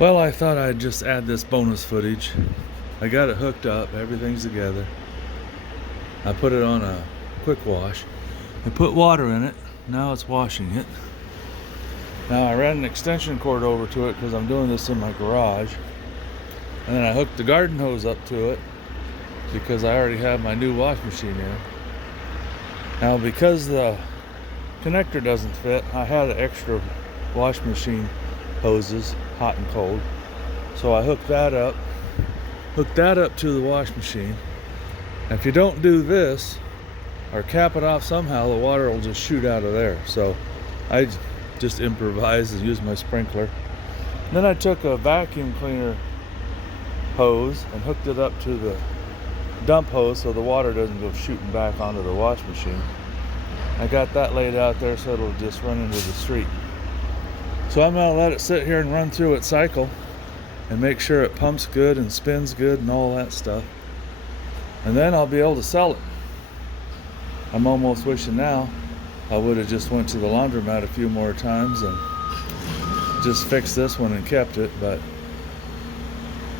Well, I thought I'd just add this bonus footage. I got it hooked up, everything's together. I put it on a quick wash. I put water in it, now it's washing it. Now I ran an extension cord over to it because I'm doing this in my garage. And then I hooked the garden hose up to it because I already have my new wash machine in. Now because the connector doesn't fit, I had extra wash machine hoses, hot and cold. So I hooked that up to the wash machine. And if you don't do this or cap it off somehow, the water will just shoot out of there. So I just improvised and used my sprinkler. And then I took a vacuum cleaner hose and hooked it up to the dump hose so the water doesn't go shooting back onto the wash machine. I got that laid out there so it'll just run into the street. So I'm gonna let it sit here and run through its cycle and make sure it pumps good and spins good and all that stuff. And then I'll be able to sell it. I'm almost wishing now I would have just went to the laundromat a few more times and just fixed this one and kept it, but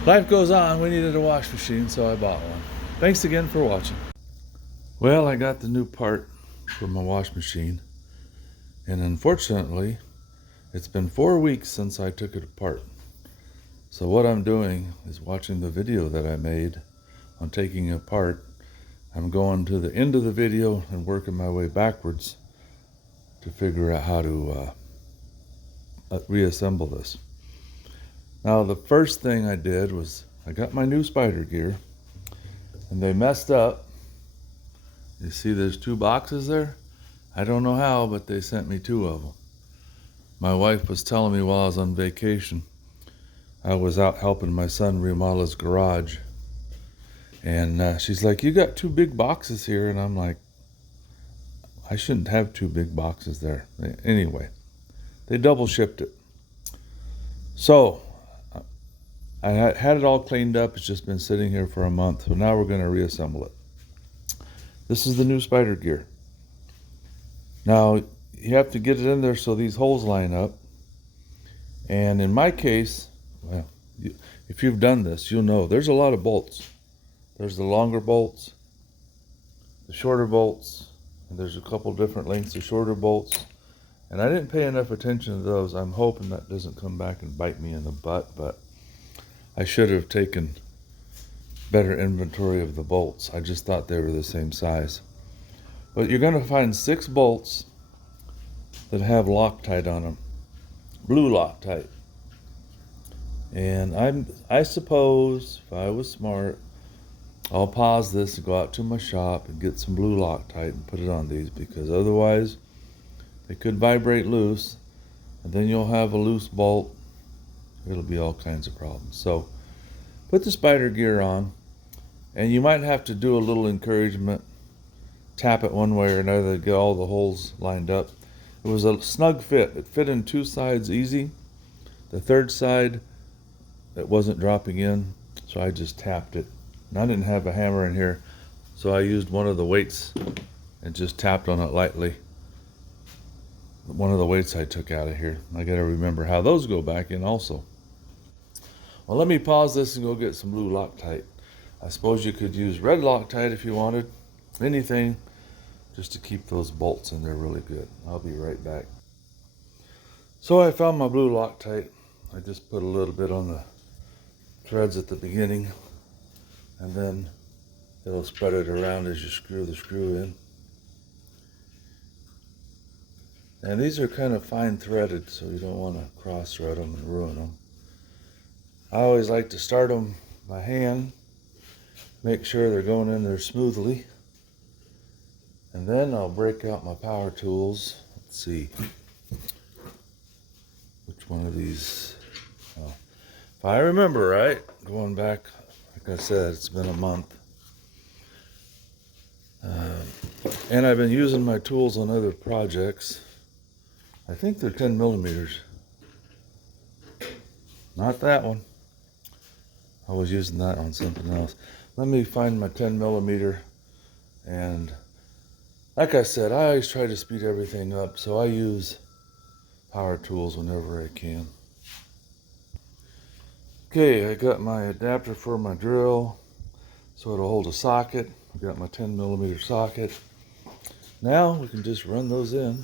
life goes on. We needed a wash machine, so I bought one. Thanks again for watching. Well, I got the new part for my wash machine, and unfortunately, it's been 4 weeks since I took it apart. So what I'm doing is watching the video that I made on taking it apart. I'm going to the end of the video and working my way backwards to figure out how to reassemble this. Now, the first thing I did was I got my new spider gear, and they messed up. You see there's 2 boxes there? I don't know how, but they sent me 2 of them. My wife was telling me while I was on vacation, I was out helping my son remodel his garage. And she's like, you got 2 big boxes here. And I'm like, I shouldn't have 2 big boxes there. Anyway, they double shipped it. So I had it all cleaned up. It's just been sitting here for a month. So now we're going to reassemble it. This is the new spider gear. Now, you have to get it in there so these holes line up. And in my case, well, if you've done this, you'll know there's a lot of bolts. There's the longer bolts, the shorter bolts, and there's a couple different lengths of shorter bolts. And I didn't pay enough attention to those. I'm hoping that doesn't come back and bite me in the butt, but I should have taken better inventory of the bolts. I just thought they were the same size. But you're going to find 6 bolts that have Loctite on them, blue Loctite. And I suppose if I was smart, I'll pause this and go out to my shop and get some blue Loctite and put it on these, because otherwise they could vibrate loose and then you'll have a loose bolt. It'll be all kinds of problems. So put the spider gear on, and you might have to do a little encouragement, tap it one way or another to get all the holes lined up. It was a snug fit. It fit in 2 sides easy. The third side, it wasn't dropping in, so I just tapped it. And I didn't have a hammer in here, so I used one of the weights and just tapped on it lightly. One of the weights I took out of here. I gotta remember how those go back in also. Well, let me pause this and go get some blue Loctite. I suppose you could use red Loctite if you wanted. Anything, just to keep those bolts in there really good. I'll be right back. So I found my blue Loctite. I just put a little bit on the threads at the beginning, and then it'll spread it around as you screw the screw in. And these are kind of fine threaded, so you don't want to cross thread them and ruin them. I always like to start them by hand, make sure they're going in there smoothly. And then I'll break out my power tools. Let's see. Which one of these? Oh, if I remember right, going back, like I said, it's been a month. And I've been using my tools on other projects. I think they're 10 millimeters. Not that one. I was using that on something else. Let me find my 10 millimeter. And like I said, I always try to speed everything up, so I use power tools whenever I can. Okay, I got my adapter for my drill so it'll hold a socket. I got my 10mm socket. Now we can just run those in.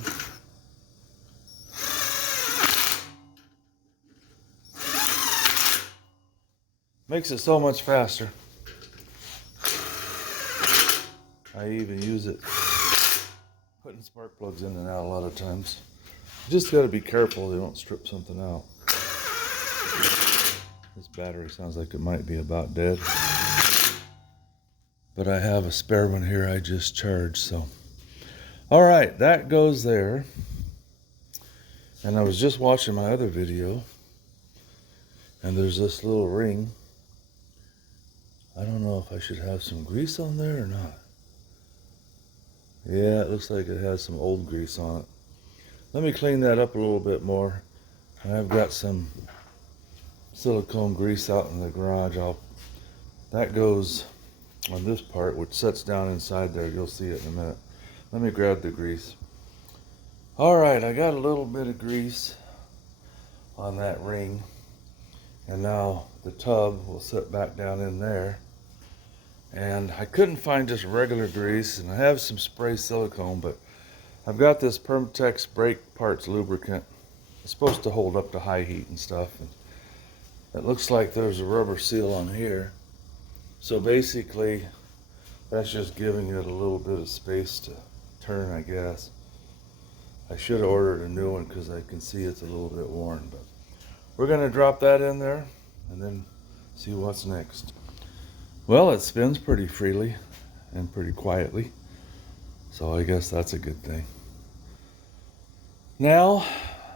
Makes it so much faster. I even use it putting spark plugs in and out a lot of times. You just got to be careful they don't strip something out. This battery sounds like it might be about dead. But I have a spare one here I just charged, so. All right, that goes there. And I was just watching my other video, and there's this little ring. I don't know if I should have some grease on there or not. Yeah, it looks like it has some old grease on it. Let me clean that up a little bit more. I've got some silicone grease out in the garage. That goes on this part, which sets down inside there. You'll see it in a minute. Let me grab the grease. All right, I got a little bit of grease on that ring. And now the tub will sit back down in there. And I couldn't find just regular grease, and I have some spray silicone, but I've got this Permatex brake parts lubricant. It's supposed to hold up to high heat and stuff. And it looks like there's a rubber seal on here. So basically, that's just giving it a little bit of space to turn, I guess. I should have ordered a new one because I can see it's a little bit worn, but we're going to drop that in there and then see what's next. Well, it spins pretty freely and pretty quietly, so I guess that's a good thing. Now,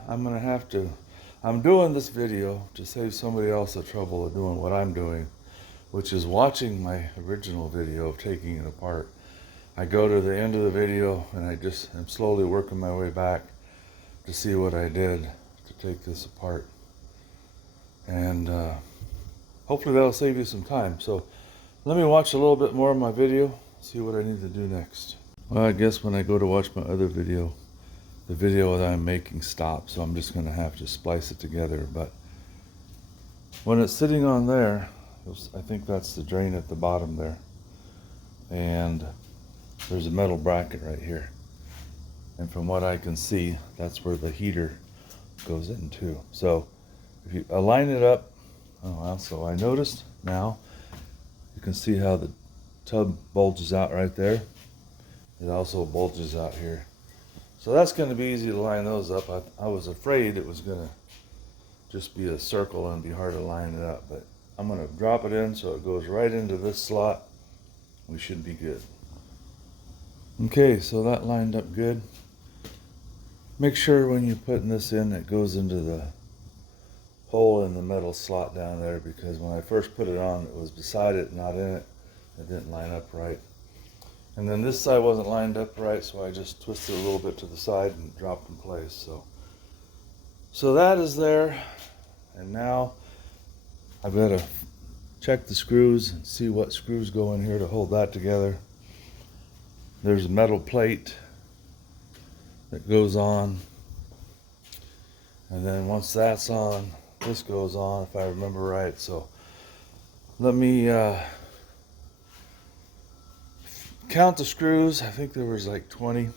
I'm doing this video to save somebody else the trouble of doing what I'm doing, which is watching my original video of taking it apart. I go to the end of the video and I'm slowly working my way back to see what I did to take this apart. And hopefully that'll save you some time. So let me watch a little bit more of my video, see what I need to do next. Well, I guess when I go to watch my other video, the video that I'm making stops, so I'm just going to have to splice it together. But when it's sitting on there, I think that's the drain at the bottom there. And there's a metal bracket right here. And from what I can see, that's where the heater goes into. So if you align it up, so I noticed now, you can see how the tub bulges out right there. It also bulges out here. So that's going to be easy to line those up. I was afraid it was going to just be a circle and be hard to line it up, but I'm going to drop it in so it goes right into this slot. We should be good. Okay, so that lined up good. Make sure when you're putting this in, it goes into the hole in the metal slot down there, because when I first put it on, it was beside it, not in it. It didn't line up right. And then this side wasn't lined up right, so I just twisted a little bit to the side and dropped in place. So that is there. And now I've got to check the screws and see what screws go in here to hold that together. There's a metal plate that goes on. And then once that's on, this goes on, if I remember right. So let me count the screws. I think there was like 20.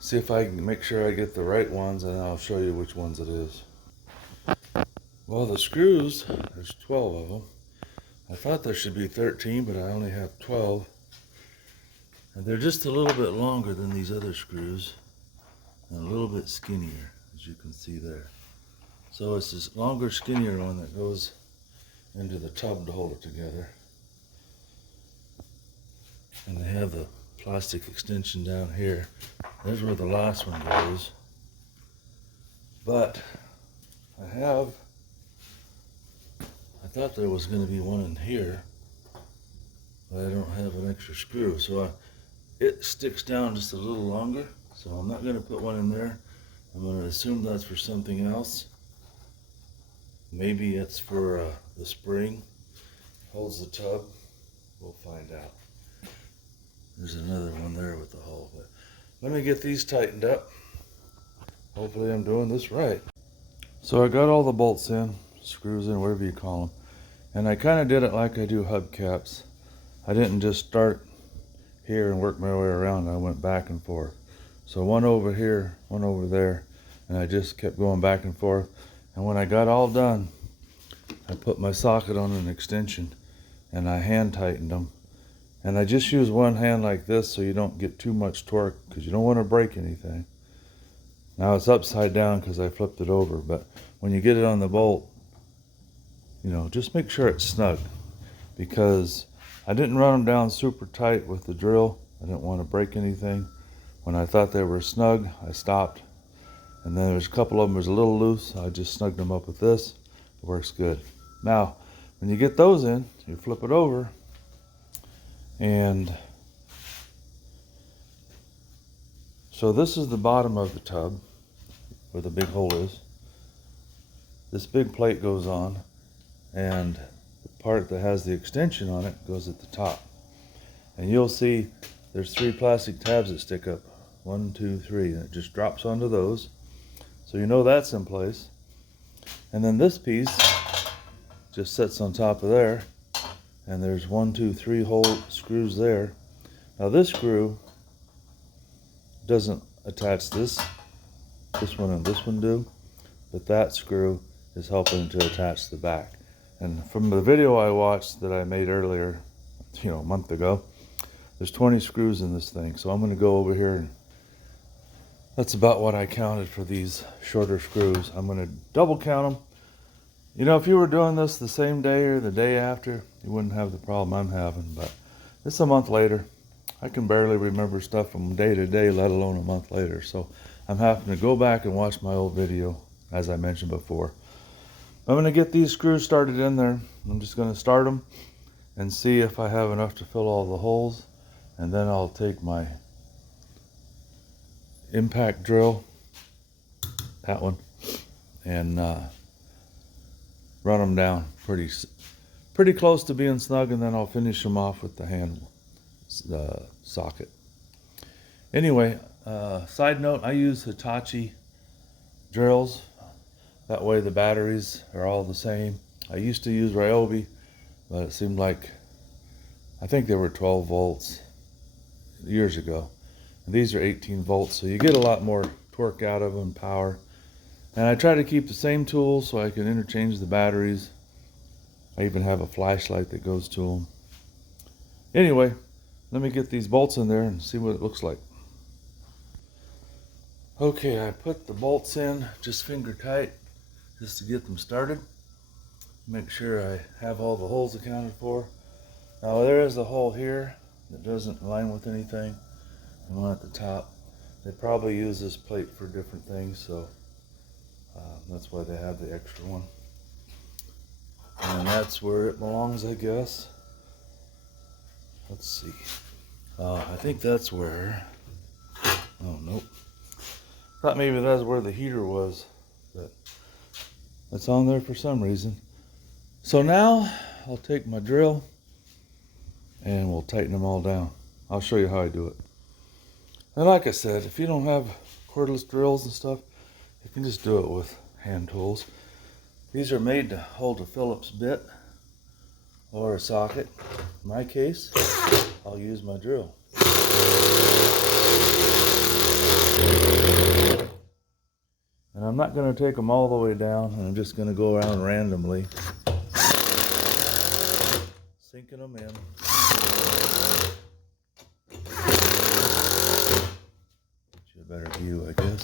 See if I can make sure I get the right ones, and I'll show you which ones it is. Well, the screws, there's 12 of them. I thought there should be 13, but I only have 12. And they're just a little bit longer than these other screws and a little bit skinnier, as you can see there. So it's this longer, skinnier one that goes into the tub to hold it together. And they have the plastic extension down here. There's where the last one goes. But I thought there was going to be one in here, but I don't have an extra screw. So it sticks down just a little longer. So I'm not going to put one in there. I'm going to assume that's for something else. Maybe it's for the spring. Holds the tub. We'll find out. There's another one there with the hole. But let me get these tightened up. Hopefully I'm doing this right. So I got all the bolts in. screws in, whatever you call them. And I kind of did it like I do hubcaps. I didn't just start here and work my way around. I went back and forth. So one over here, one over there, and I just kept going back and forth. And when I got all done, I put my socket on an extension and I hand tightened them. And I just use one hand like this so you don't get too much torque, because you don't want to break anything. Now it's upside down because I flipped it over, but when you get it on the bolt, you know, just make sure it's snug, because I didn't run them down super tight with the drill. I didn't want to break anything. When I thought they were snug, I stopped. And then there's a couple of them was a little loose. I just snugged them up with this. It works good. Now, when you get those in, you flip it over, and so this is the bottom of the tub where the big hole is. This big plate goes on, and the part that has the extension on it goes at the top. And you'll see there's 3 plastic tabs that stick up. 1, 2, 3, and it just drops onto those. So you know that's in place. And then this piece just sits on top of there, and there's 1, 2, 3 hole screws there. Now this screw doesn't attach this one and this one do, but that screw is helping to attach the back. And from the video I watched that I made earlier, a month ago, there's 20 screws in this thing. So I'm going to go over here, and that's about what I counted for these shorter screws. I'm going to double count them. If you were doing this the same day or the day after, you wouldn't have the problem I'm having, but it's a month later. I can barely remember stuff from day to day, let alone a month later. So I'm having to go back and watch my old video, as I mentioned before. I'm going to get these screws started in there. I'm just going to start them and see if I have enough to fill all the holes. And then I'll take my impact drill, that one, and run them down pretty close to being snug, and then I'll finish them off with the hand socket. Anyway, side note, I use Hitachi drills. That way the batteries are all the same. I used to use Ryobi, but it seemed like, I think they were 12 volts years ago. And these are 18 volts, so you get a lot more torque out of them, power. And I try to keep the same tools so I can interchange the batteries. I even have a flashlight that goes to them. Anyway, let me get these bolts in there and see what it looks like. Okay, I put the bolts in just finger tight just to get them started. Make sure I have all the holes accounted for. Now there is a hole here that doesn't line with anything, and one at the top. They probably use this plate for different things, so that's why they have the extra one. And that's where it belongs, I guess. Let's see. I think that's where, oh nope. Thought maybe that's where the heater was, but it's on there for some reason. So now I'll take my drill and we'll tighten them all down. I'll show you how I do it. And like I said, if you don't have cordless drills and stuff, you can just do it with hand tools. These are made to hold a Phillips bit or a socket. In my case, I'll use my drill. And I'm not going to take them all the way down, and I'm just going to go around randomly, sinking them in. Get you a better view, I guess.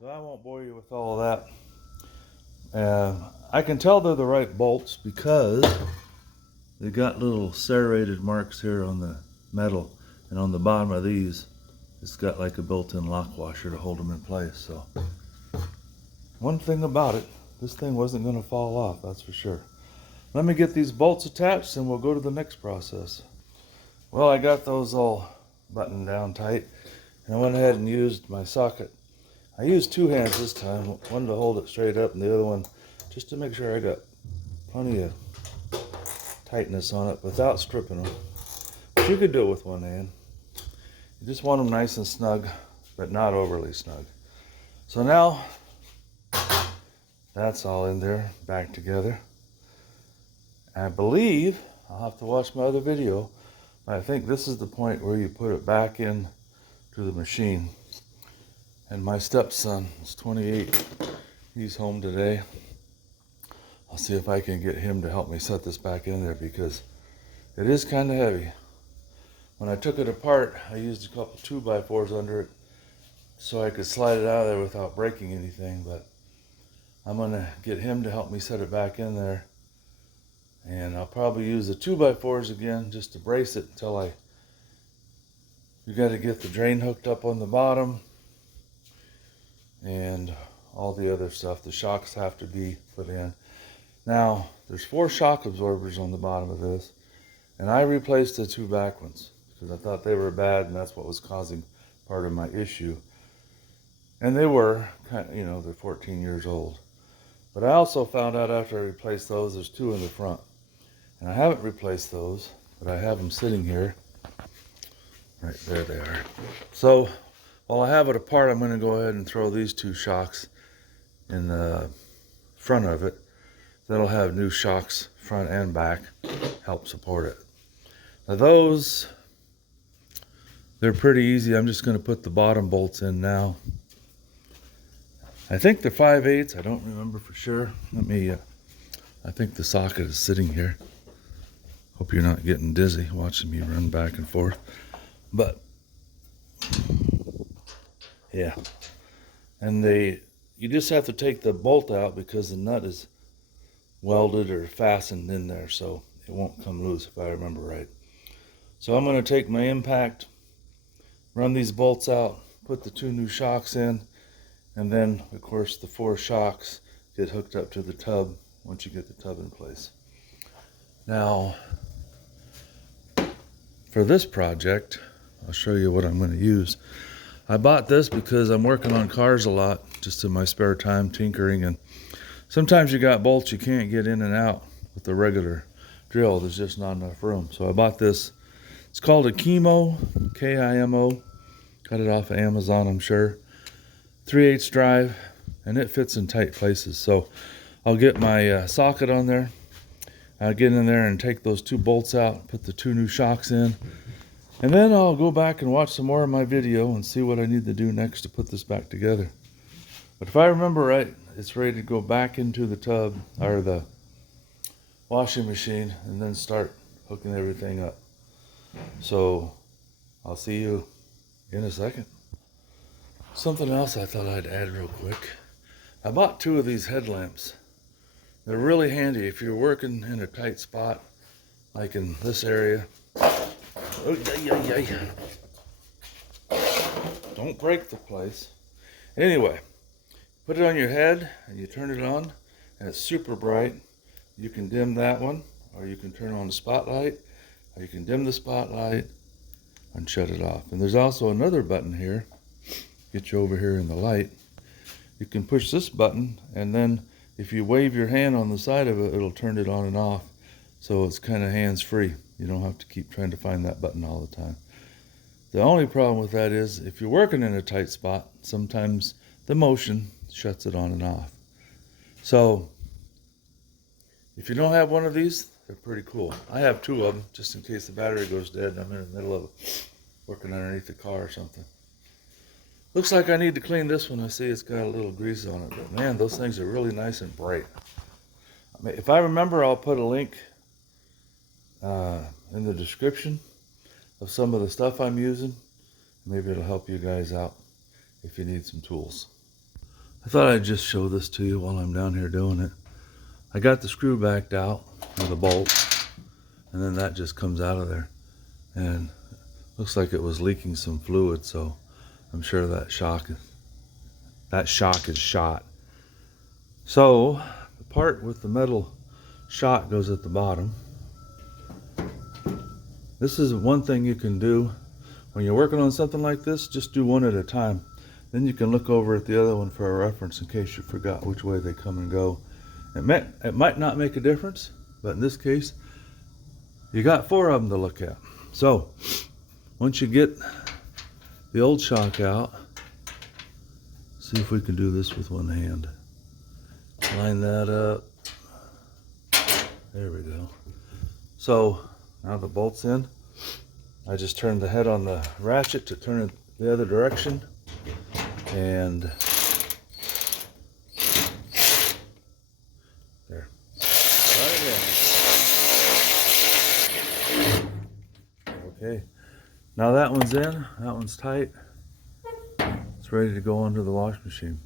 So I won't bore you with all of that. I can tell they're the right bolts because they got little serrated marks here on the metal, and on the bottom of these it's got like a built-in lock washer to hold them in place. So one thing about it, this thing wasn't going to fall off, that's for sure. Let me get these bolts attached and we'll go to the next process. Well, I got those all buttoned down tight, and I went ahead and used my socket. I used 2 hands this time, one to hold it straight up and the other one just to make sure I got plenty of tightness on it without stripping them. But you could do it with one hand. You just want them nice and snug, but not overly snug. So now That's all in there, back together. I believe, I'll have to watch my other video, but I think this is the point where you put it back in to the machine. And my stepson is 28. He's home today. I'll see if I can get him to help me set this back in there because it is kind of heavy. When I took it apart, I used a couple 2x4s under it so I could slide it out of there without breaking anything, but I'm gonna get him to help me set it back in there. And I'll probably use the 2x4s again just to brace it until you gotta get the drain hooked up on the bottom and all the other stuff. The shocks have to be put in. Now, there's 4 shock absorbers on the bottom of this, and I replaced the 2 back ones because I thought they were bad and that's what was causing part of my issue. And they were, they're 14 years old. But I also found out after I replaced those, there's 2 in the front. And I haven't replaced those, but I have them sitting here. Right there they are. So, while I have it apart, I'm going to go ahead and throw these 2 shocks in the front of it. That'll have new shocks front and back, help support it. Now those, they're pretty easy. I'm just going to put the bottom bolts in now. I think they're 5/8. I don't remember for sure. I think the socket is sitting here. Hope you're not getting dizzy watching me run back and forth. But, yeah. And you just have to take the bolt out because the nut is welded or fastened in there, so it won't come loose if I remember right. So I'm going to take my impact, run these bolts out, put the 2 new shocks in, and then of course the 4 shocks get hooked up to the tub once you get the tub in place. Now for this project, I'll show you what I'm going to use. I bought this because I'm working on cars a lot, just in my spare time tinkering, and sometimes you got bolts you can't get in and out with the regular drill. There's just not enough room. So I bought this. It's called a Kimo, K-I-M-O. Got it off of Amazon, I'm sure. 3/8 drive, and it fits in tight places. So I'll get my socket on there. I'll get in there and take those 2 bolts out, put the 2 new shocks in, and then I'll go back and watch some more of my video and see what I need to do next to put this back together. But if I remember right, it's ready to go back into the tub or the washing machine and then start hooking everything up. So I'll see you in a second. Something else I thought I'd add real quick. I bought 2 of these headlamps. They're really handy if you're working in a tight spot, like in this area. Oh, don't break the place. Anyway, put it on your head and you turn it on and it's super bright. You can dim that one, or you can turn on the spotlight, or you can dim the spotlight and shut it off. And there's also another button here, get you over here in the light. You can push this button, and then if you wave your hand on the side of it, it'll turn it on and off. So it's kind of hands-free. You don't have to keep trying to find that button all the time. The only problem with that is if you're working in a tight spot, sometimes the motion shuts it on and off. So if you don't have one of these, they're pretty cool. I have 2 of them just in case the battery goes dead and I'm in the middle of working underneath the car or something. Looks like I need to clean this one. I see it's got a little grease on it, but man, those things are really nice and bright. If I remember, I'll put a link in the description of some of the stuff I'm using. Maybe it'll help you guys out if you need some tools. I thought I'd just show this to you while I'm down here doing it. I got the screw backed out with a bolt, and then that just comes out of there. And looks like it was leaking some fluid, so I'm sure that shock is shot. So the part with the metal shot goes at the bottom. This is one thing you can do when you're working on something like this. Just do one at a time. Then you can look over at the other one for a reference in case you forgot which way they come and go. It might not make a difference, but in this case, you got 4 of them to look at. So once you get the old shock out, see if we can do this with one hand. Line that up. There we go. So now the bolt's in. I just turned the head on the ratchet to turn it the other direction. And there. Right again. Okay. Now that one's in. That one's tight. It's ready to go under the wash machine.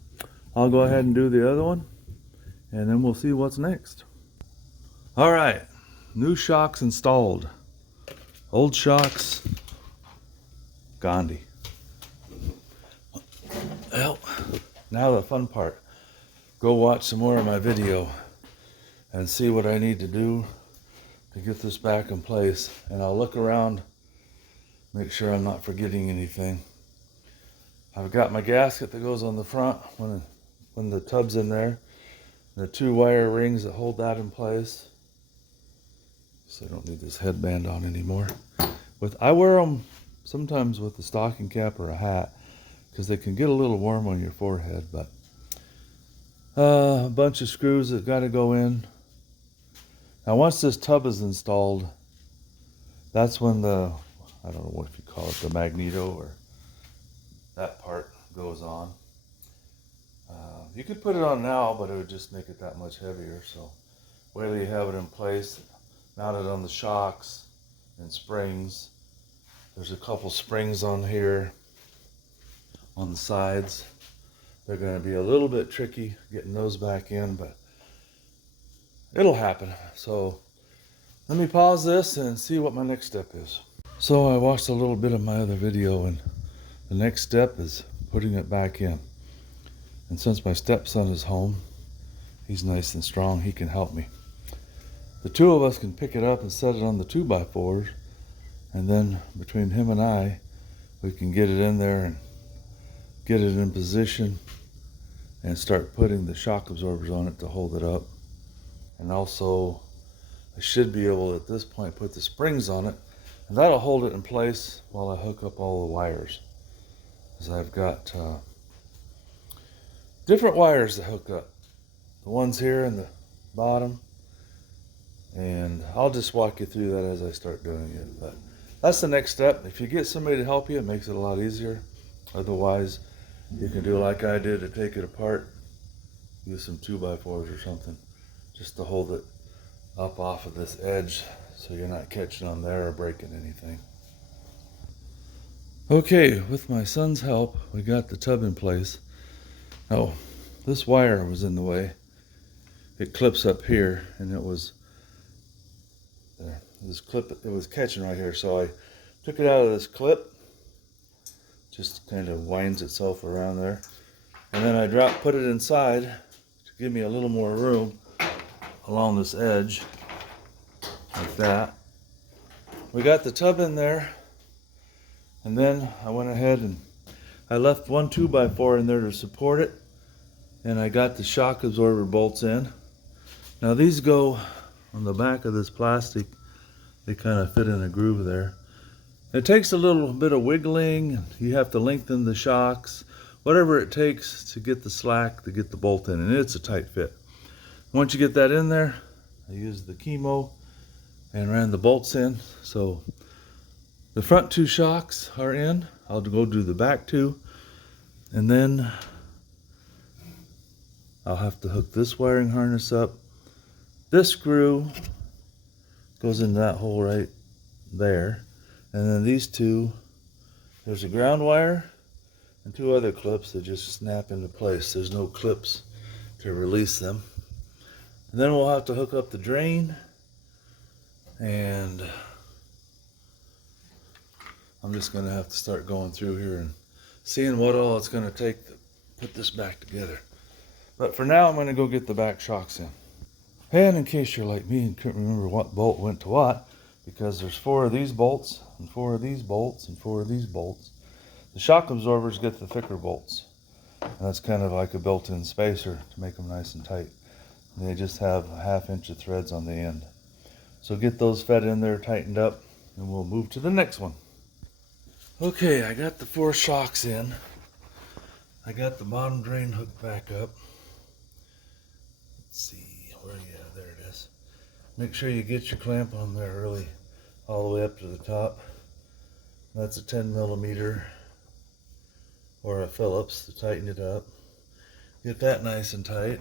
I'll go ahead and do the other one, and then we'll see what's next. All right, new shocks installed. Old shocks, Gandhi. Well, now the fun part. Go watch some more of my video and see what I need to do to get this back in place. And I'll look around, make sure I'm not forgetting anything. I've got my gasket that goes on the front when the tub's in there. The 2 wire rings that hold that in place. So I don't need this headband on anymore. I wear them sometimes with a stocking cap or a hat because they can get a little warm on your forehead. But a bunch of screws that got to go in. Now once this tub is installed, that's when I don't know what you call it, the magneto or that part goes on. You could put it on now, but it would just make it that much heavier. So wait till you have it in place, mounted on the shocks and springs. There's a couple springs on here on the sides. They're going to be a little bit tricky getting those back in, but it'll happen. So let me pause this and see what my next step is. So I watched a little bit of my other video, and the next step is putting it back in. And since my stepson is home, he's nice and strong, he can help me. The 2 of us can pick it up and set it on the 2x4s, and then between him and I, we can get it in there and get it in position and start putting the shock absorbers on it to hold it up. And also, I should be able at this point put the springs on it, and that'll hold it in place while I hook up all the wires. Because I've got different wires to hook up. The ones here in the bottom. And I'll just walk you through that as I start doing it. But that's the next step. If you get somebody to help you, it makes it a lot easier. Otherwise, you can do like I did to take it apart. Use some 2x4s or something just to hold it up off of this edge so you're not catching on there or breaking anything. Okay, with my son's help, we got the tub in place. Oh, this wire was in the way. It clips up here, and it was there. It was catching right here, so I took it out of this clip. Just kind of winds itself around there, and then I put it inside to give me a little more room along this edge, like that. We got the tub in there, and then I went ahead and I left 1 2x4 in there to support it, and I got the shock absorber bolts in. Now these go on the back of this plastic. They kind of fit in a groove there. It takes a little bit of wiggling. You have to lengthen the shocks, whatever it takes to get the slack to get the bolt in, and it's a tight fit. Once you get that in there, I used the chemo and ran the bolts in. So the front 2 shocks are in. I'll go do the back 2, and then I'll have to hook this wiring harness up. This screw goes into that hole right there. And then these 2, there's a ground wire and 2 other clips that just snap into place. There's no clips to release them. And then we'll have to hook up the drain, and I'm just going to have to start going through here and seeing what all it's going to take to put this back together. But for now, I'm going to go get the back shocks in. And in case you're like me and couldn't remember what bolt went to what, because there's 4 of these bolts and 4 of these bolts and 4 of these bolts, the shock absorbers get the thicker bolts. And that's kind of like a built-in spacer to make them nice and tight. And they just have a 1/2 inch of threads on the end. So get those fed in there, tightened up, and we'll move to the next one. Okay, I got the 4 shocks in. I got the bottom drain hooked back up. see, where are you at? There it is. Make sure you get your clamp on there really all the way up to the top. That's a 10 millimeter or a Phillips to tighten it up. Get that nice and tight.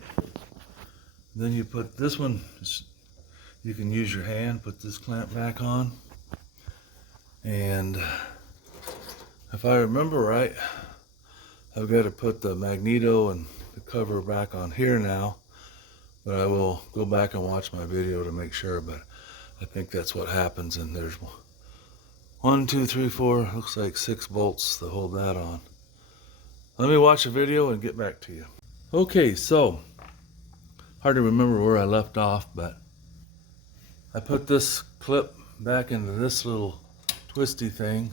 Then you put this one, you can use your hand, put this clamp back on. And if I remember right, I've got to put the magneto and the cover back on here now. But I will go back and watch my video to make sure, but I think that's what happens. And there's 1, 2, 3, 4, looks like 6 bolts to hold that on. Let me watch the video and get back to you. Okay, so hard to remember where I left off, but I put this clip back into this little twisty thing.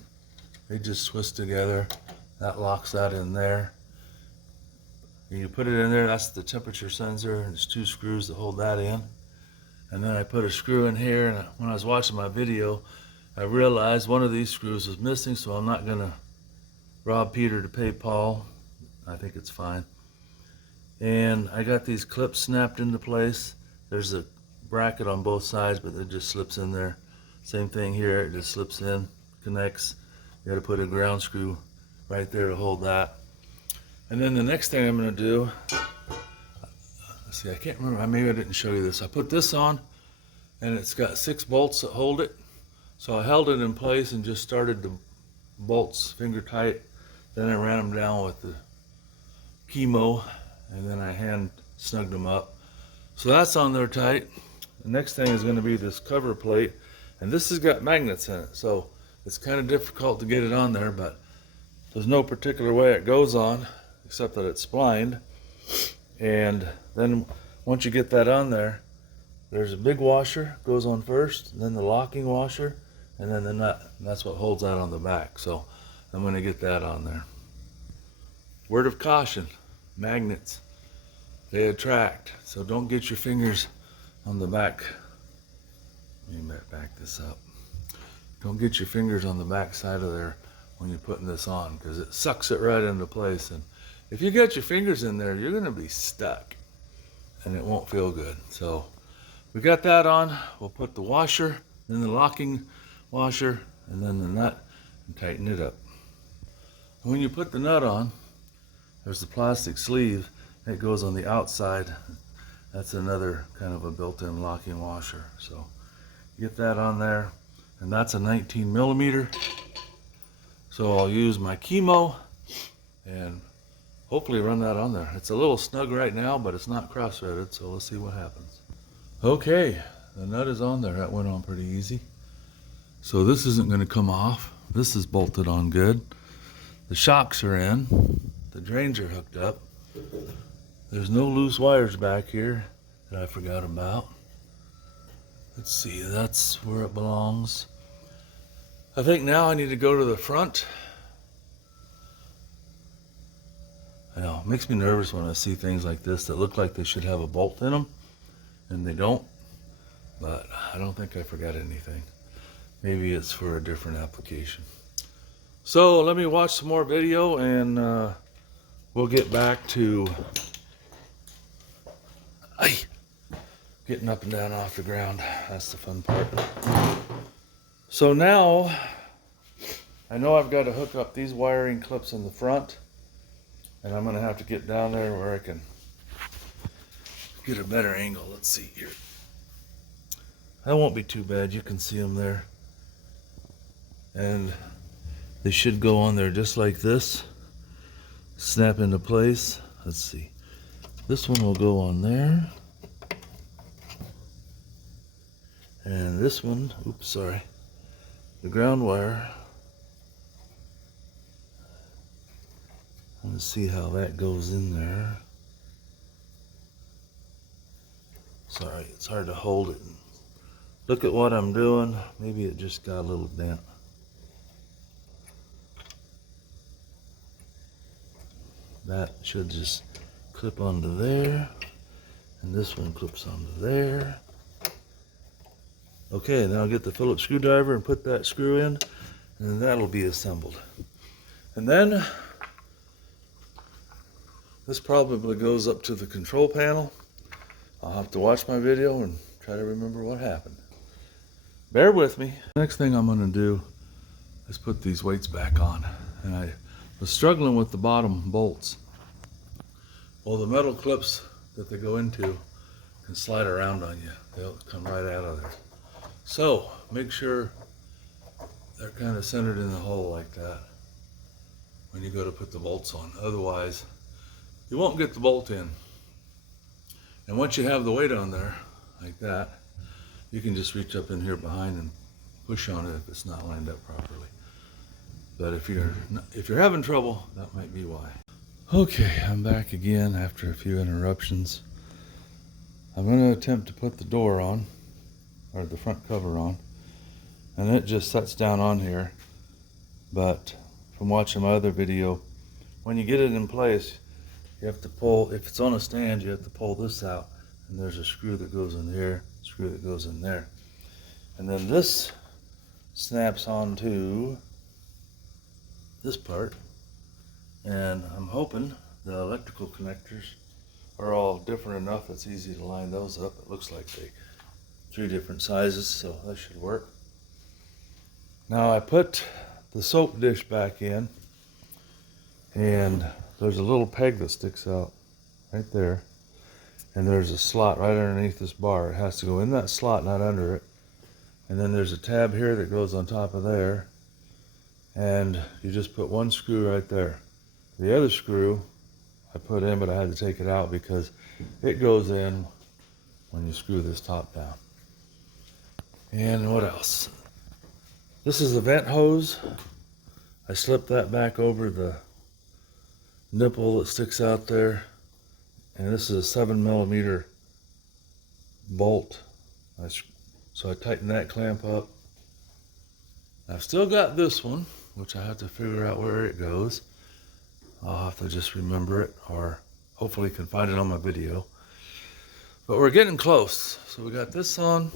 They just twist together. That locks that in there. And you put it in there, that's the temperature sensor, and there's 2 screws to hold that in. And then I put a screw in here, and when I was watching my video, I realized one of these screws was missing, so I'm not gonna rob Peter to pay Paul. I think it's fine. And I got these clips snapped into place. There's a bracket on both sides, but it just slips in there. Same thing here, it just slips in, connects. You gotta put a ground screw right there to hold that. And then the next thing I'm gonna do, let's see, I can't remember, maybe I didn't show you this. I put this on, and it's got 6 bolts that hold it. So I held it in place and just started the bolts finger tight. Then I ran them down with the chemo, and then I hand snugged them up. So that's on there tight. The next thing is gonna be this cover plate, and this has got magnets in it. So it's kind of difficult to get it on there, but there's no particular way it goes on, except that it's splined. And then once you get that on there, there's a big washer goes on first, and then the locking washer, and then the nut. And that's what holds that on the back. So I'm going to get that on there. Word of caution, magnets, they attract. So don't get your fingers on the back. Let me back this up. Don't get your fingers on the back side of there when you're putting this on, because it sucks it right into place. And if you get your fingers in there, you're going to be stuck and it won't feel good. So we got that on. We'll put the washer, then the locking washer, and then the nut, and tighten it up. And when you put the nut on, there's the plastic sleeve that goes on the outside. That's another kind of a built-in locking washer. So get that on there, and that's a 19 millimeter. So I'll use my chemo and hopefully run that on there. It's a little snug right now, but it's not cross-threaded, so let's see what happens. Okay, the nut is on there. That went on pretty easy. So this isn't going to come off. This is bolted on good. The shocks are in. The drains are hooked up. There's no loose wires back here that I forgot about. Let's see, that's where it belongs. I think now I need to go to the front. I know, it makes me nervous when I see things like this that look like they should have a bolt in them, and they don't. But I don't think I forgot anything. Maybe it's for a different application. So let me watch some more video, and we'll get back to getting up and down off the ground. That's the fun part. So now I know I've got to hook up these wiring clips in the front, and I'm going to have to get down there where I can get a better angle. Let's see here. That won't be too bad. You can see them there. And they should go on there just like this. Snap into place. Let's see. This one will go on there. And this one, oops, sorry. The ground wire. Let's see how that goes in there. Sorry, it's hard to hold it. Look at what I'm doing. Maybe it just got a little dent. That should just clip onto there. And this one clips onto there. Okay, now I'll get the Phillips screwdriver and put that screw in, and that'll be assembled. And then this probably goes up to the control panel. I'll have to watch my video and try to remember what happened. Bear with me. Next thing I'm gonna do is put these weights back on. And I was struggling with the bottom bolts. Well, the metal clips that they go into can slide around on you. They'll come right out of there. So make sure they're kind of centered in the hole like that when you go to put the bolts on. Otherwise, you won't get the bolt in. And once you have the weight on there, like that, you can just reach up in here behind and push on it if it's not lined up properly. But if you're having trouble, that might be why. Okay, I'm back again after a few interruptions. I'm going to attempt to put the door on, or the front cover on, and it just sets down on here. But from watching my other video, when you get it in place, you have to pull, if it's on a stand, you have to pull this out, and there's a screw that goes in here, screw that goes in there. And then this snaps onto this part. And I'm hoping the electrical connectors are all different enough it's easy to line those up. It looks like they 3 different sizes, so that should work. Now I put the soap dish back in, and there's a little peg that sticks out right there, and there's a slot right underneath this bar. It has to go in that slot, not under it. And then there's a tab here that goes on top of there, and you just put one screw right there. The other screw I put in, but I had to take it out because it goes in when you screw this top down. And what else? This is the vent hose. I slipped that back over the nipple that sticks out there. And this is a 7mm bolt. So I tightened that clamp up. I've still got this one, which I have to figure out where it goes. I'll have to just remember it, or hopefully can find it on my video. But we're getting close. So we got this on.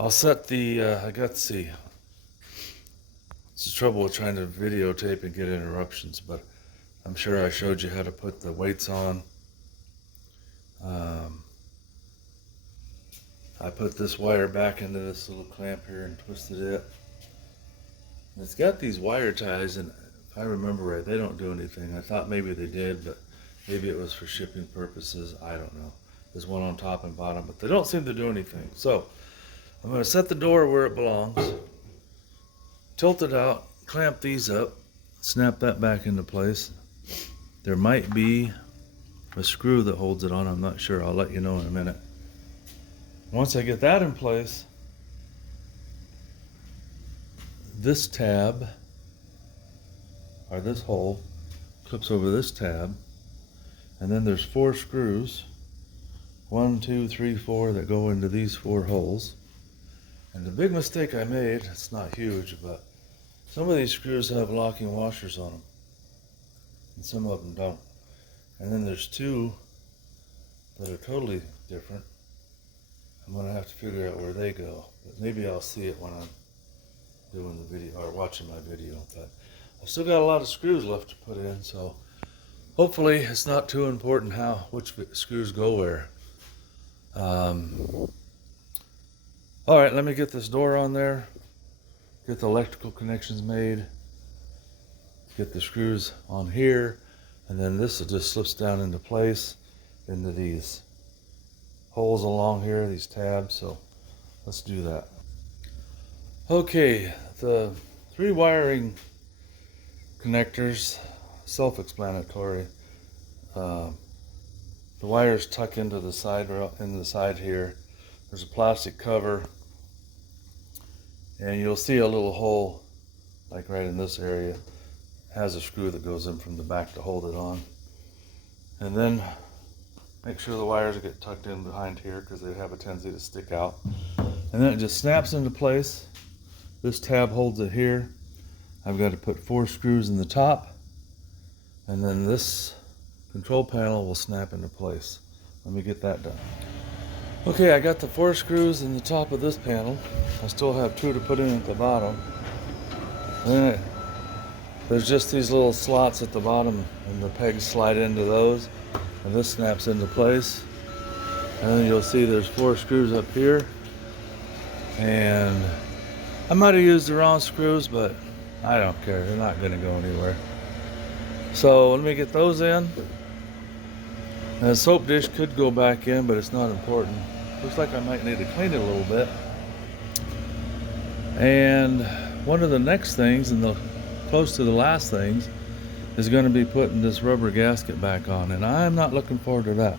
I'll set the, I got to see. It's the trouble with trying to videotape and get interruptions, but I'm sure I showed you how to put the weights on. I put this wire back into this little clamp here and twisted it. And it's got these wire ties, and if I remember right, they don't do anything. I thought maybe they did, but maybe it was for shipping purposes. I don't know. There's one on top and bottom, but they don't seem to do anything. So I'm going to set the door where it belongs, tilt it out, clamp these up, snap that back into place. There might be a screw that holds it on. I'm not sure. I'll let you know in a minute. Once I get that in place, this tab, or this hole, clips over this tab, and then there's 4 screws, 1, 2, 3, 4, that go into these 4 holes. And the big mistake I made, it's not huge, but some of these screws have locking washers on them, and some of them don't. And then there's 2 that are totally different. I'm gonna have to figure out where they go, but maybe I'll see it when I'm doing the video or watching my video. But I've still got a lot of screws left to put in, so hopefully it's not too important which screws go where. All right, let me get this door on there, get the electrical connections made, get the screws on here, and then this just slips down into place into these holes along here, these tabs. So let's do that. Okay, the 3 wiring connectors, self-explanatory. The wires tuck into the side here. There's a plastic cover, and you'll see a little hole like right in this area. It has a screw that goes in from the back to hold it on. And then make sure the wires get tucked in behind here because they have a tendency to stick out. And then it just snaps into place. This tab holds it here. I've got to put 4 screws in the top, and then this control panel will snap into place. Let me get that done. Okay, I got the 4 screws in the top of this panel. I still have 2 to put in at the bottom. Then there's just these little slots at the bottom, and the pegs slide into those, and this snaps into place. And then you'll see there's 4 screws up here. And I might have used the wrong screws, but I don't care. They're not going to go anywhere. So let me get those in. And the soap dish could go back in, but it's not important. Looks like I might need to clean it a little bit. And one of the next things, and close to the last things, is going to be putting this rubber gasket back on. And I'm not looking forward to that.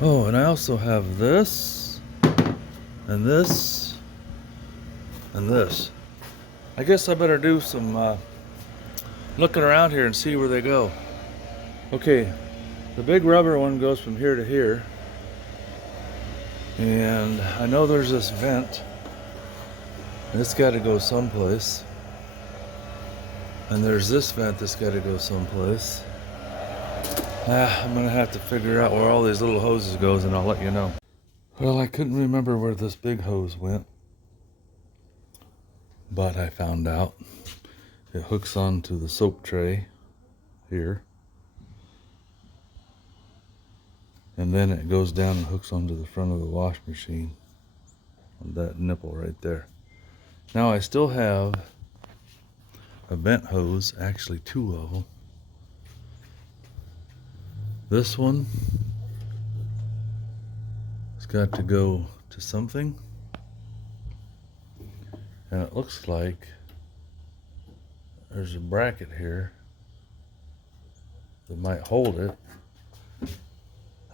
Oh, and I also have this, and this, and this. I guess I better do some looking around here and see where they go. Okay, the big rubber one goes from here to here. And I know there's this vent. And it's got to go someplace. And there's this vent that's got to go someplace. I'm going to have to figure out where all these little hoses goes, and I'll let you know. Well, I couldn't remember where this big hose went. But I found out. It hooks onto the soap tray here. And then it goes down and hooks onto the front of the wash machine. On that nipple right there. Now I still have a vent hose, actually 2 of them. This one has got to go to something. And it looks like there's a bracket here that might hold it.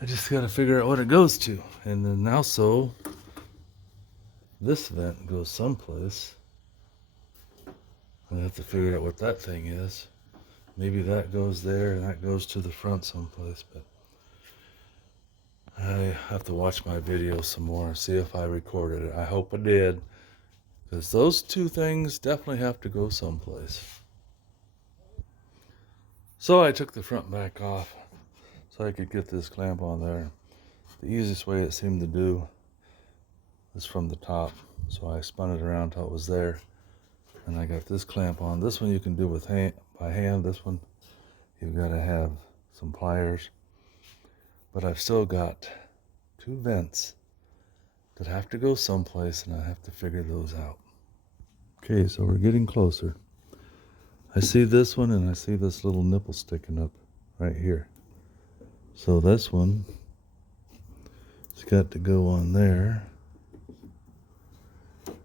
I just got to figure out what it goes to. And then also, this vent goes someplace. I have to figure out what that thing is. Maybe that goes there and that goes to the front someplace. But I have to watch my video some more and see if I recorded it. I hope I did. Because those 2 things definitely have to go someplace. So I took the front back off so I could get this clamp on there. The easiest way it seemed to do is from the top. So I spun it around till it was there. And I got this clamp on. This one you can do with by hand. This one you've got to have some pliers. But I've still got 2 vents that have to go someplace, and I have to figure those out. Okay, so we're getting closer. I see this one, and I see this little nipple sticking up right here. So this one, it's got to go on there.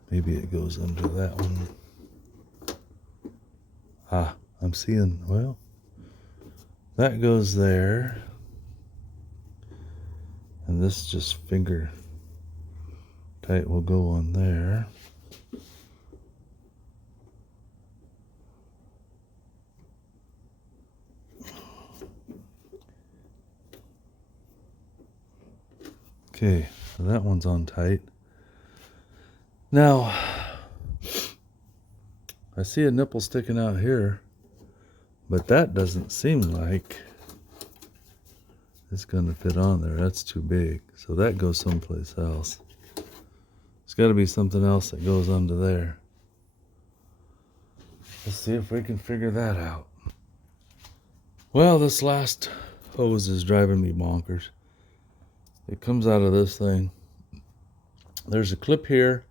Maybe it goes under that one. I'm seeing, well, that goes there. And this just finger tight will go on there. Okay, so that one's on tight. Now, I see a nipple sticking out here, but that doesn't seem like it's going to fit on there. That's too big. So that goes someplace else. There's got to be something else that goes under there. Let's see if we can figure that out. Well, this last hose is driving me bonkers. It comes out of this thing. There's a clip here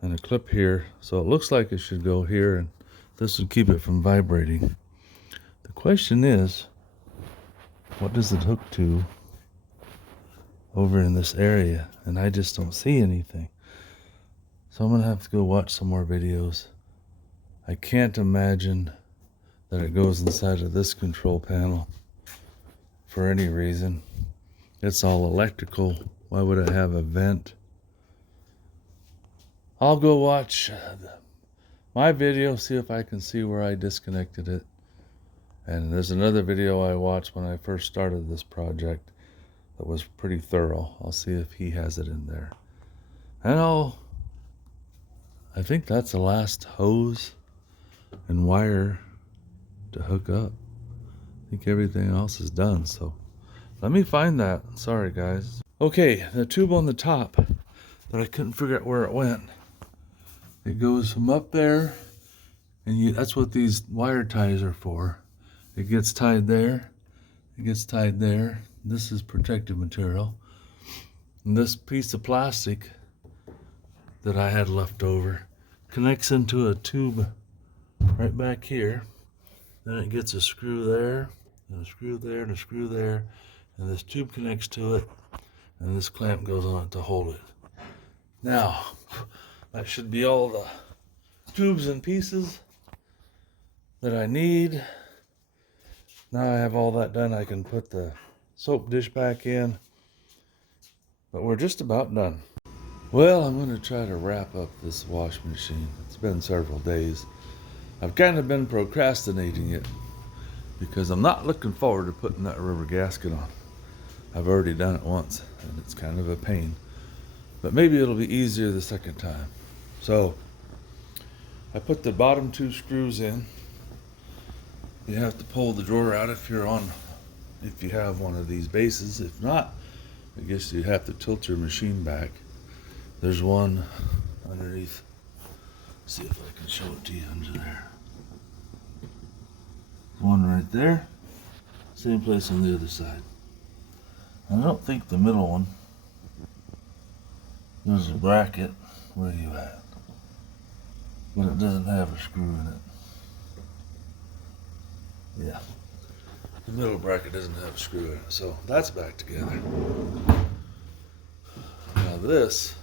and a clip here. So it looks like it should go here, and this would keep it from vibrating. The question is, what does it hook to over in this area? And I just don't see anything. So I'm going to have to go watch some more videos. I can't imagine that it goes inside of this control panel for any reason. It's all electrical. Why would it have a vent? I'll go watch my video, see if I can see where I disconnected it. And there's another video I watched when I first started this project that was pretty thorough. I'll see if he has it in there. And I think that's the last hose and wire to hook up. I think everything else is done, so let me find that. Sorry, guys. Okay, the tube on the top that I couldn't figure out where it went. It goes from up there, and that's what these wire ties are for. It gets tied there. It gets tied there. This is protective material. And this piece of plastic that I had left over connects into a tube right back here. Then it gets a screw there, and a screw there, and a screw there, and this tube connects to it, and this clamp goes on it to hold it. Now, that should be all the tubes and pieces that I need. Now I have all that done, I can put the soap dish back in, but we're just about done. Well, I'm going to try to wrap up this wash machine. It's been several days. I've kind of been procrastinating it because I'm not looking forward to putting that rubber gasket on. I've already done it once and it's kind of a pain, but maybe it'll be easier the second time. So I put the bottom 2 screws in. You have to pull the drawer out if you have one of these bases. If not, I guess you have to tilt your machine back. There's one underneath. See if I can show it to you under there. One right there. Same place on the other side. I don't think the middle one. There's a bracket. Where are you at? But it doesn't have a screw in it. Yeah. The middle bracket doesn't have a screw in it. So that's back together. Now this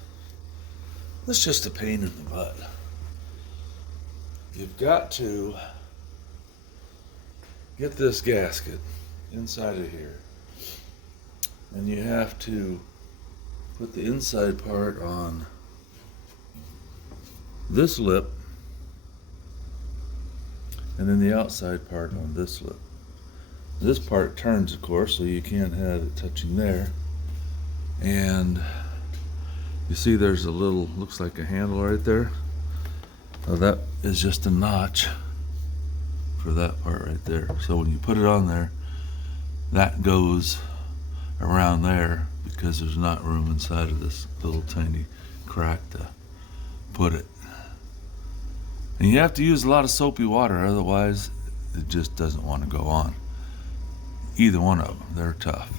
is just a pain in the butt. You've got to get this gasket inside of here. And you have to put the inside part on this lip, and then the outside part on this lip. This part turns, of course, so you can't have it touching there. And you see there's a little, looks like a handle right there. Now that is just a notch for that part right there. So when you put it on there, that goes around there because there's not room inside of this little tiny crack to put it. And you have to use a lot of soapy water, otherwise it just doesn't want to go on. Either one of them, they're tough.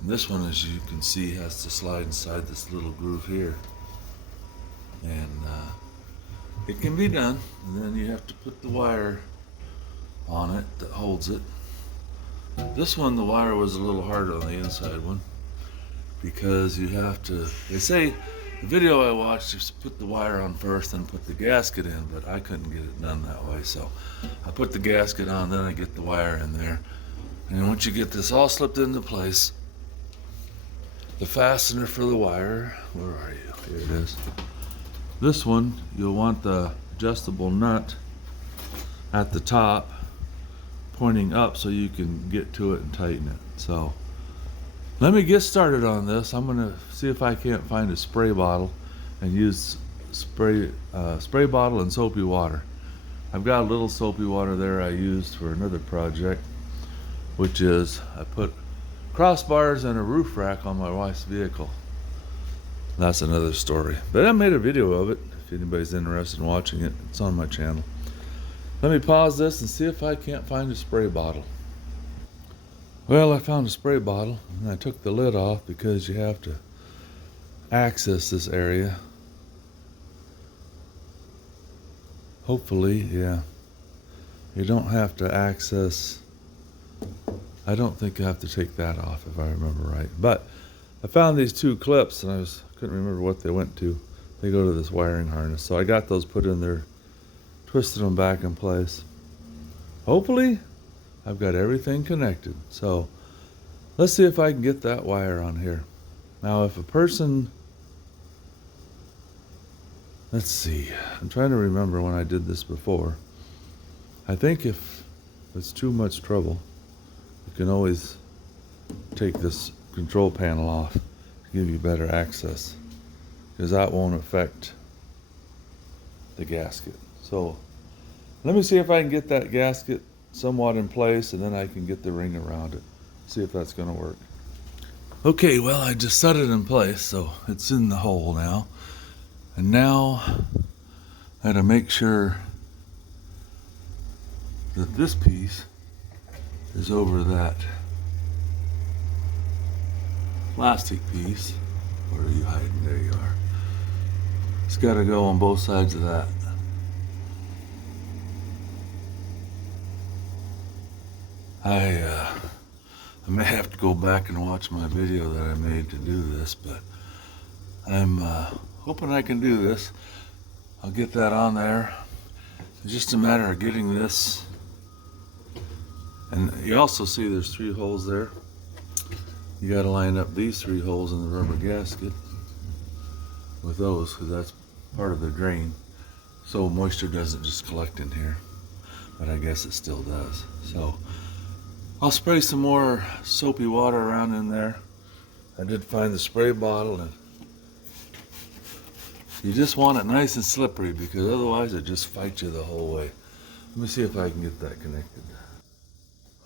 And this one, as you can see, has to slide inside this little groove here. And it can be done, and then you have to put the wire on it that holds it. This one, the wire was a little harder on the inside one because you have to, they say, the video I watched, just put the wire on first and put the gasket in, but I couldn't get it done that way. So I put the gasket on, then I get the wire in there. And once you get this all slipped into place, the fastener for the wire, where are you? Here it is. This one, you'll want the adjustable nut at the top pointing up so you can get to it and tighten it. So let me get started on this. I'm gonna see if I can't find a spray bottle and use spray bottle and soapy water. I've got a little soapy water there I used for another project, which is I put crossbars and a roof rack on my wife's vehicle. That's another story, but I made a video of it. If anybody's interested in watching it, it's on my channel. Let me pause this and see if I can't find a spray bottle. Well, I found a spray bottle and I took the lid off because you have to access this area. Hopefully, yeah. You don't have to access, I don't think you have to take that off if I remember right. But I found these 2 clips and couldn't remember what they went to. They go to this wiring harness. So I got those put in there, twisted them back in place. Hopefully, I've got everything connected. So let's see if I can get that wire on here. Now if a person, let's see, I'm trying to remember when I did this before. I think if it's too much trouble, you can always take this control panel off to give you better access, because that won't affect the gasket. So let me see if I can get that gasket somewhat in place, and then I can get the ring around it. See if that's going to work. Okay, well, I just set it in place, so it's in the hole now. And now I had to make sure that this piece is over that plastic piece. Where are you hiding? There you are. It's got to go on both sides of that. I may have to go back and watch my video that I made to do this, but I'm hoping I can do this. I'll get that on there. It's just a matter of getting this. And you also see there's 3 holes there. You got to line up these 3 holes in the rubber gasket with those, because that's part of the drain, so moisture doesn't just collect in here, but I guess it still does. So I'll spray some more soapy water around in there. I did find the spray bottle, and you just want it nice and slippery, because otherwise it just fights you the whole way. Let me see if I can get that connected.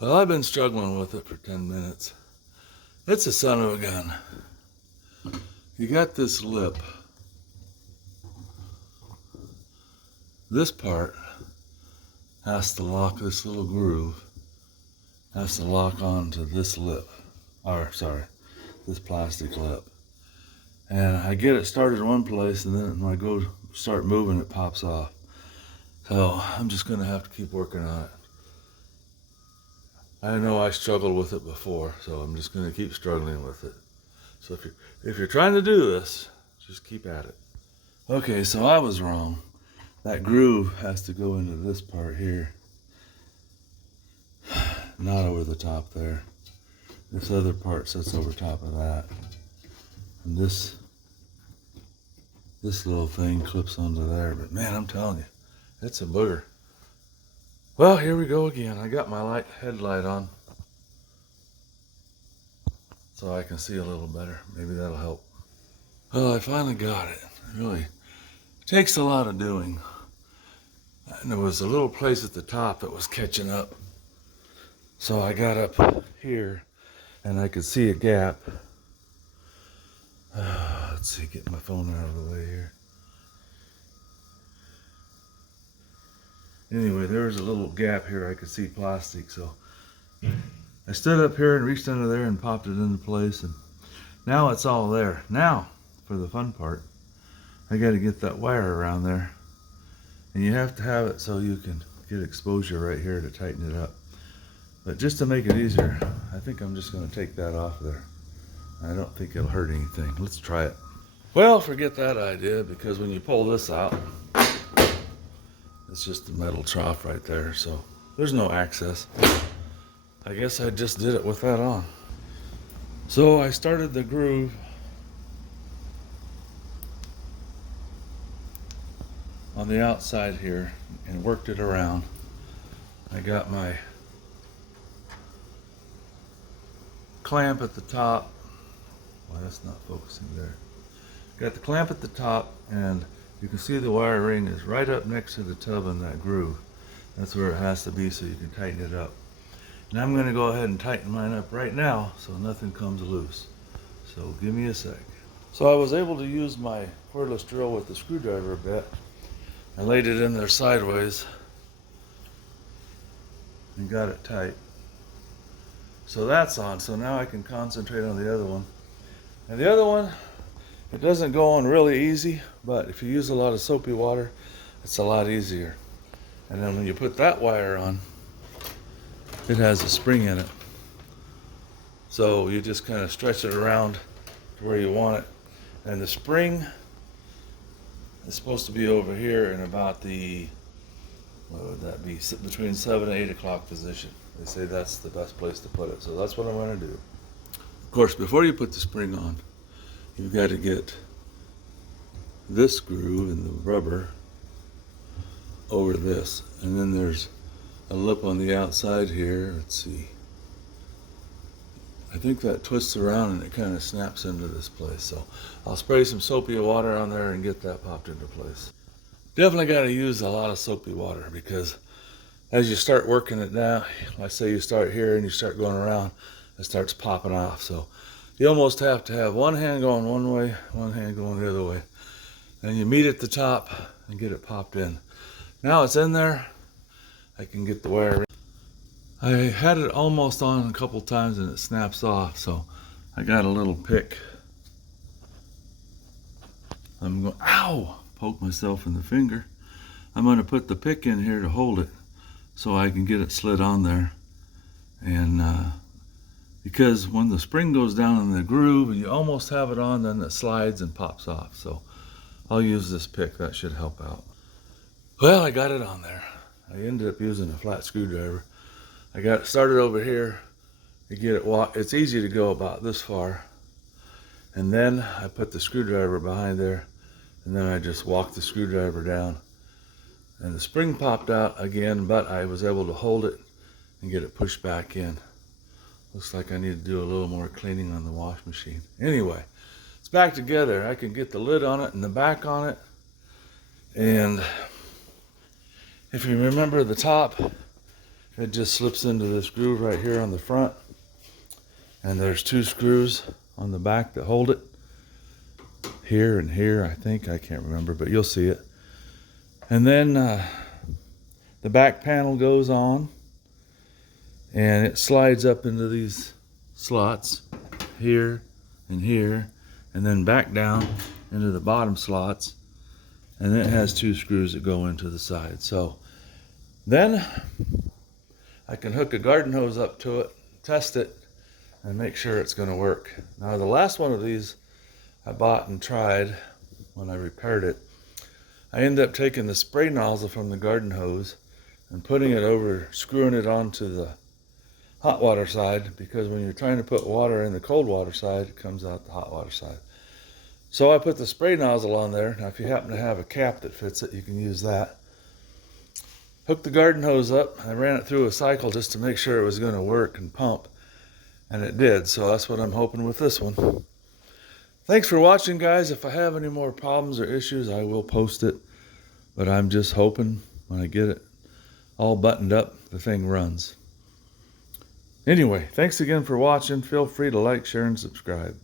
Well, I've been struggling with it for 10 minutes. It's a son of a gun. You got this lip. This part has to lock, this little groove has to lock onto this lip, or sorry, this plastic lip. And I get it started in one place, and then when I go start moving, it pops off. So I'm just gonna have to keep working on it. I know I struggled with it before, so I'm just gonna keep struggling with it. So if you're trying to do this, just keep at it. Okay, so I was wrong. That groove has to go into this part here, not over the top there. This other part sits over top of that. And this little thing clips onto there. But man, I'm telling you, it's a booger. Well, here we go again. I got my headlight on, so I can see a little better. Maybe that'll help. Well, I finally got it. It really takes a lot of doing. And there was a little place at the top that was catching up. So I got up here and I could see a gap. Let's see, get my phone out of the way here. Anyway, there was a little gap here. I could see plastic. So I stood up here and reached under there and popped it into place. And now it's all there. Now, for the fun part, I got to get that wire around there. And you have to have it so you can get exposure right here to tighten it up. But just to make it easier, I think I'm just going to take that off there. I don't think it'll hurt anything. Let's try it. Well, forget that idea, because when you pull this out, it's just a metal trough right there, so there's no access. I guess I just did it with that on. So I started the groove on the outside here and worked it around. I got my clamp at the top. Well, that's not focusing there. Got the clamp at the top, and you can see the wire ring is right up next to the tub in that groove. That's where it has to be so you can tighten it up. And I'm going to go ahead and tighten mine up right now so nothing comes loose. So give me a sec. So I was able to use my cordless drill with the screwdriver a bit. I laid it in there sideways and got it tight. So that's on, so now I can concentrate on the other one. And the other one, it doesn't go on really easy, but if you use a lot of soapy water, it's a lot easier. And then when you put that wire on, it has a spring in it. So you just kind of stretch it around to where you want it. And the spring is supposed to be over here in about the, what would that be, between 7 and 8 o'clock position. They say that's the best place to put it, so that's what I'm going to do. Of course, before you put the spring on, you've got to get this screw in the rubber over this, and then there's a lip on the outside here. Let's see, I think that twists around and it kind of snaps into this place. So I'll spray some soapy water on there and get that popped into place. Definitely got to use a lot of soapy water, because as you start working it down, I say you start here and you start going around, it starts popping off. So you almost have to have one hand going one way, one hand going the other way. And you meet at the top and get it popped in. Now it's in there, I can get the wire. I had it almost on a couple times and it snaps off, so I got a little pick. I'm going, ow! Poke myself in the finger. I'm going to put the pick in here to hold it so I can get it slid on there. And because when the spring goes down in the groove and you almost have it on, then it slides and pops off. So I'll use this pick. That should help out. Well, I got it on there. I ended up using a flat screwdriver. I got it started over here to get it. It's easy to go about this far. And then I put the screwdriver behind there, and then I just walked the screwdriver down. And the spring popped out again, but I was able to hold it and get it pushed back in. Looks like I need to do a little more cleaning on the wash machine. Anyway, it's back together. I can get the lid on it and the back on it. And if you remember the top, it just slips into this groove right here on the front. And there's 2 screws on the back that hold it. Here and here, I think. I can't remember, but you'll see it. And then the back panel goes on. And it slides up into these slots here and here, and then back down into the bottom slots. And then it has 2 screws that go into the side. So then I can hook a garden hose up to it, test it, and make sure it's going to work. Now the last one of these I bought and tried when I repaired it, I ended up taking the spray nozzle from the garden hose and putting it over, screwing it onto the hot water side, because when you're trying to put water in the cold water side, it comes out the hot water side. So I put the spray nozzle on there. Now if you happen to have a cap that fits it, you can use that. Hooked the garden hose up. I ran it through a cycle just to make sure it was going to work and pump. And it did, so that's what I'm hoping with this one. Thanks for watching, guys. If I have any more problems or issues, I will post it. But I'm just hoping when I get it all buttoned up, the thing runs. Anyway, thanks again for watching. Feel free to like, share, and subscribe.